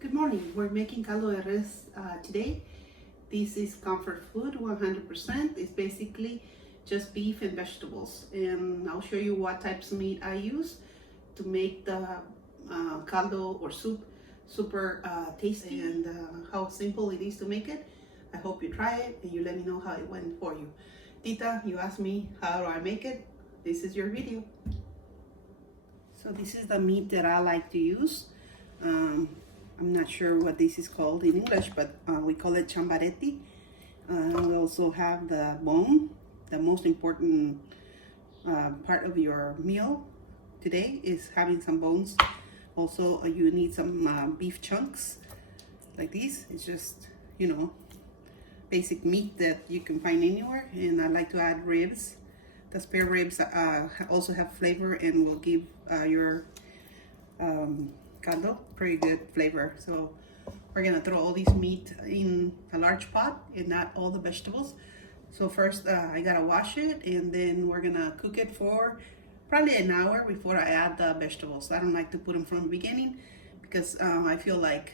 Good morning. We're making caldo de res today. This is comfort food, 100%. It's basically just beef and vegetables. And I'll show you what types of meat I use to make the caldo or soup super tasty and how simple it is to make it. I hope you try it and you let me know how it went for you. Tita, you asked me how do I make it. This is your video. So this is the meat that I like to use. I'm not sure what this is called in English, but we call it chambaretti. We also have the bone. The most important part of your meal today is having some bones. Also, you need some beef chunks like these. It's just, basic meat that you can find anywhere. And I like to add ribs. The spare ribs also have flavor and will give your caldo pretty good flavor. So we're gonna throw all this meat in a large pot and add all the vegetables. So first I gotta wash it, and then we're gonna cook it for probably an hour before I add the vegetables. I don't like to put them from the beginning because I feel like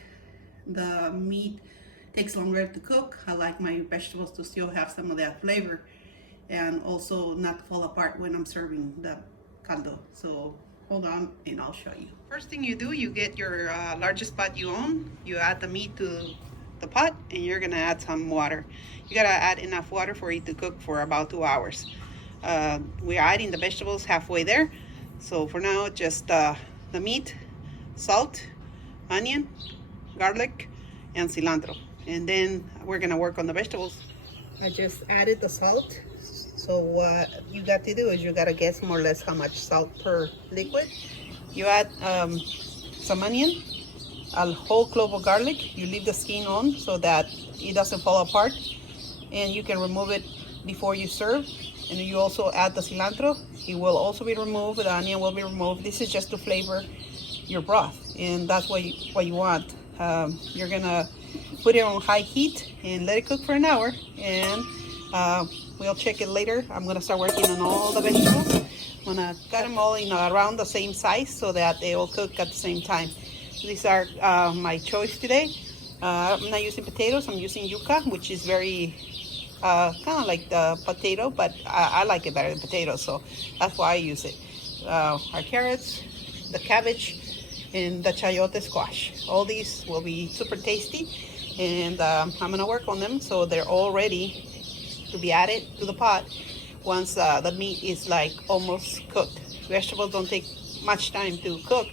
the meat takes longer to cook. I like my vegetables to still have some of that flavor and also not fall apart when I'm serving the caldo. So hold on and I'll show you. First thing you do, you get your largest pot you own, you add the meat to the pot, and you're gonna add some water. You gotta add enough water for it to cook for about 2 hours. We're adding the vegetables halfway there. So for now, just the meat, salt, onion, garlic, and cilantro. And then we're gonna work on the vegetables. I just added the salt. So what you got to do is you gotta guess more or less how much salt per liquid. You add some onion, a whole clove of garlic. You leave the skin on so that it doesn't fall apart, and you can remove it before you serve. And you also add the cilantro. It will also be removed. The onion will be removed. This is just to flavor your broth, and that's what you want. You're gonna put it on high heat and let it cook for an hour, and we'll check it later. I'm gonna start working on all the vegetables. I'm gonna cut them all in around the same size so that they all cook at the same time. These are my choice today. I'm not using potatoes, I'm using yuca, which is very kind of like the potato, but I like it better than potatoes, so that's why I use it. Our carrots, the cabbage, and the chayote squash. All these will be super tasty, and I'm gonna work on them so they're all ready to be added to the pot once the meat is like almost cooked. Vegetables don't take much time to cook,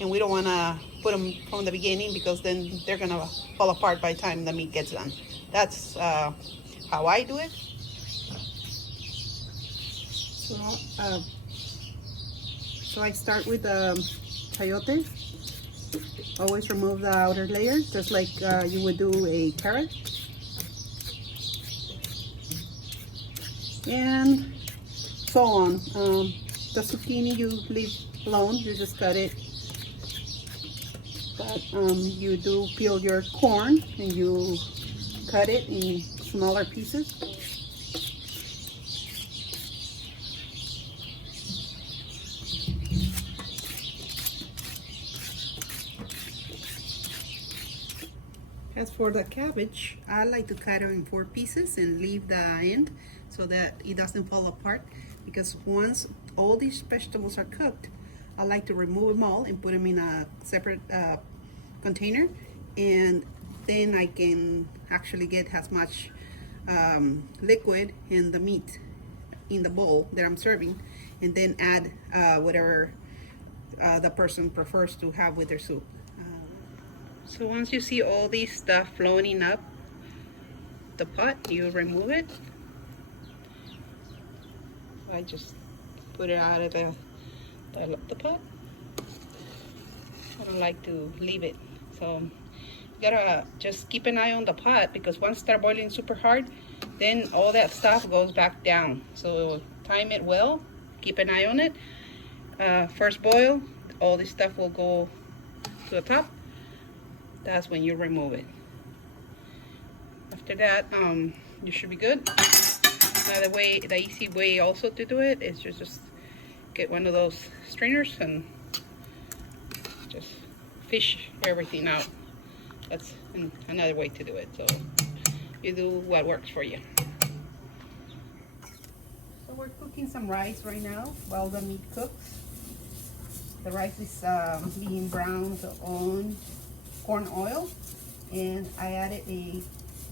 and we don't want to put them from the beginning because then they're gonna fall apart by the time the meat gets done. That's how I do it. So I start with the chayote. Always remove the outer layer, just like you would do a carrot. And so on. The zucchini you leave alone, you just cut it. But you do peel your corn and you cut it in smaller pieces. As for the cabbage, I like to cut it in 4 pieces and leave the end so that it doesn't fall apart, because once all these vegetables are cooked, I like to remove them all and put them in a separate container, and then I can actually get as much liquid in the meat in the bowl that I'm serving, and then add whatever the person prefers to have with their soup. So once you see all this stuff floating up the pot, you remove it. I just put it out of the pot. I don't like to leave it. So you gotta just keep an eye on the pot, because once it starts boiling super hard, then all that stuff goes back down. So time it well, keep an eye on it. First boil, all this stuff will go to the top. That's when you remove it. After that, you should be good. The easy way also to do it is just get one of those strainers and just fish everything out. That's another way to do it. So you do what works for you. So we're cooking some rice right now while the meat cooks. The rice is being browned on corn oil, and I added a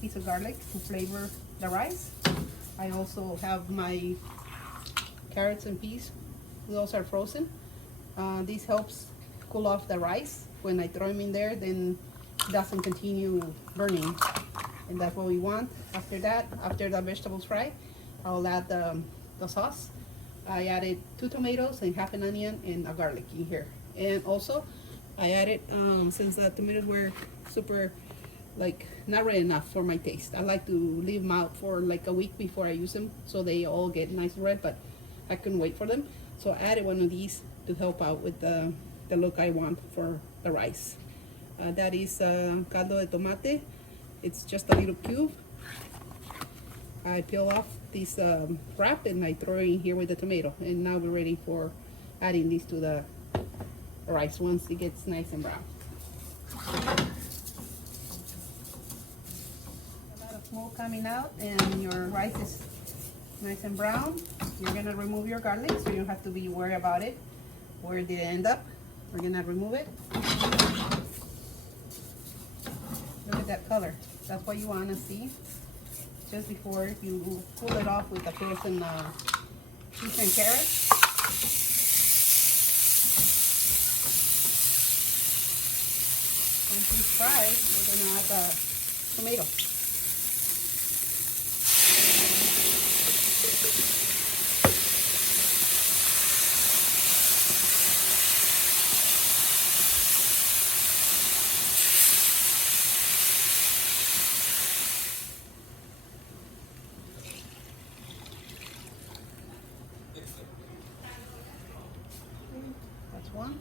piece of garlic to flavor the rice. I also have my carrots and peas. Those are frozen. This helps cool off the rice. When I throw them in there, then it doesn't continue burning, and that's what we want. After that, after the vegetables fry, I'll add the sauce. I added 2 tomatoes and half an onion and a garlic in here. And also, I added, since the tomatoes were super, like, not red enough for my taste. I like to leave them out for like a week before I use them, so they all get nice red, but I couldn't wait for them. So I added one of these to help out with the look I want for the rice. That is caldo de tomate. It's just a little cube. I peel off this wrap and I throw it in here with the tomato. And now we're ready for adding this to the rice once it gets nice and brown. A lot of smoke coming out and your rice is nice and brown. You're gonna remove your garlic so you don't have to be worried about it. Where did it end up? We're gonna remove it. Look at that color. That's what you wanna see just before you pull it off with the frozen peas and carrots. Once it's fried, we're gonna add the tomato. That's one.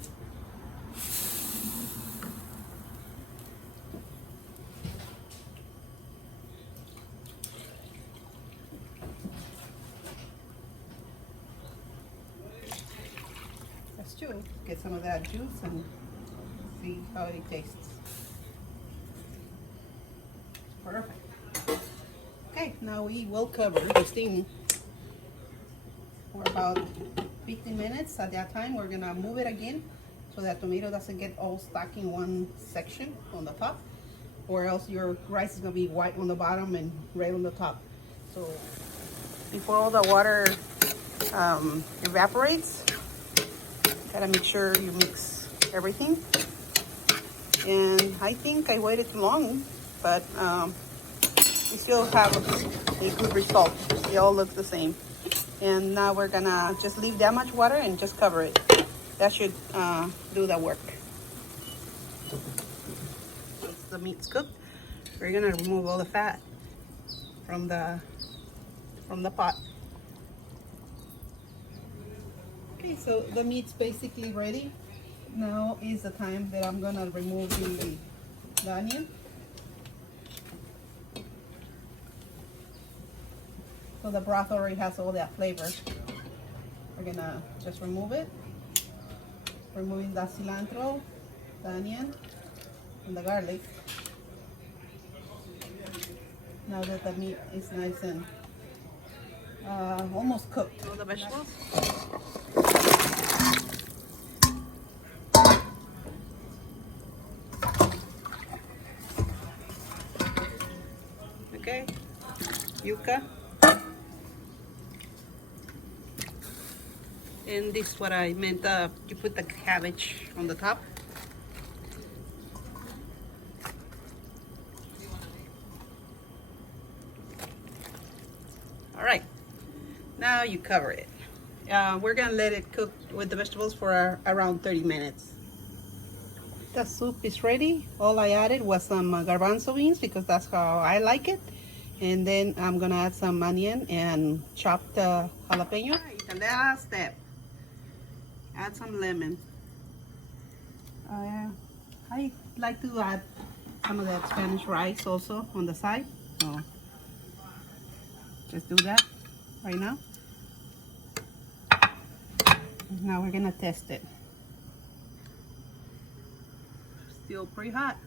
That's two. Get some of that juice and see how it tastes. Perfect. Okay, now we will cover this thing for about 15 minutes. At that time, we're gonna move it again so that tomato doesn't get all stuck in one section on the top, or else your rice is gonna be white on the bottom and red on the top. So before all the water evaporates, gotta make sure you mix everything. And I think I waited too long, but we still have a good result. They all look the same. And now we're gonna just leave that much water and just cover it. That should do the work. Once the meat's cooked, we're gonna remove all the fat from the pot. Okay, so the meat's basically ready. Now is the time that I'm gonna remove the onion. So the broth already has all that flavor. We're gonna just remove it. Removing the cilantro, the onion, and the garlic. Now that the meat is nice and almost cooked. All the vegetables. Okay, yuca. And this is what I meant, you put the cabbage on the top. All right, now you cover it. We're gonna let it cook with the vegetables for around 30 minutes. The soup is ready. All I added was some garbanzo beans because that's how I like it. And then I'm gonna add some onion and chopped jalapeno. All right, the last step. Add some lemon. I like to add some of that Spanish rice also on the side. So just do that right now. Now we're gonna test it. Still pretty hot.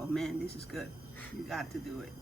Oh man, this is good. You got to do it.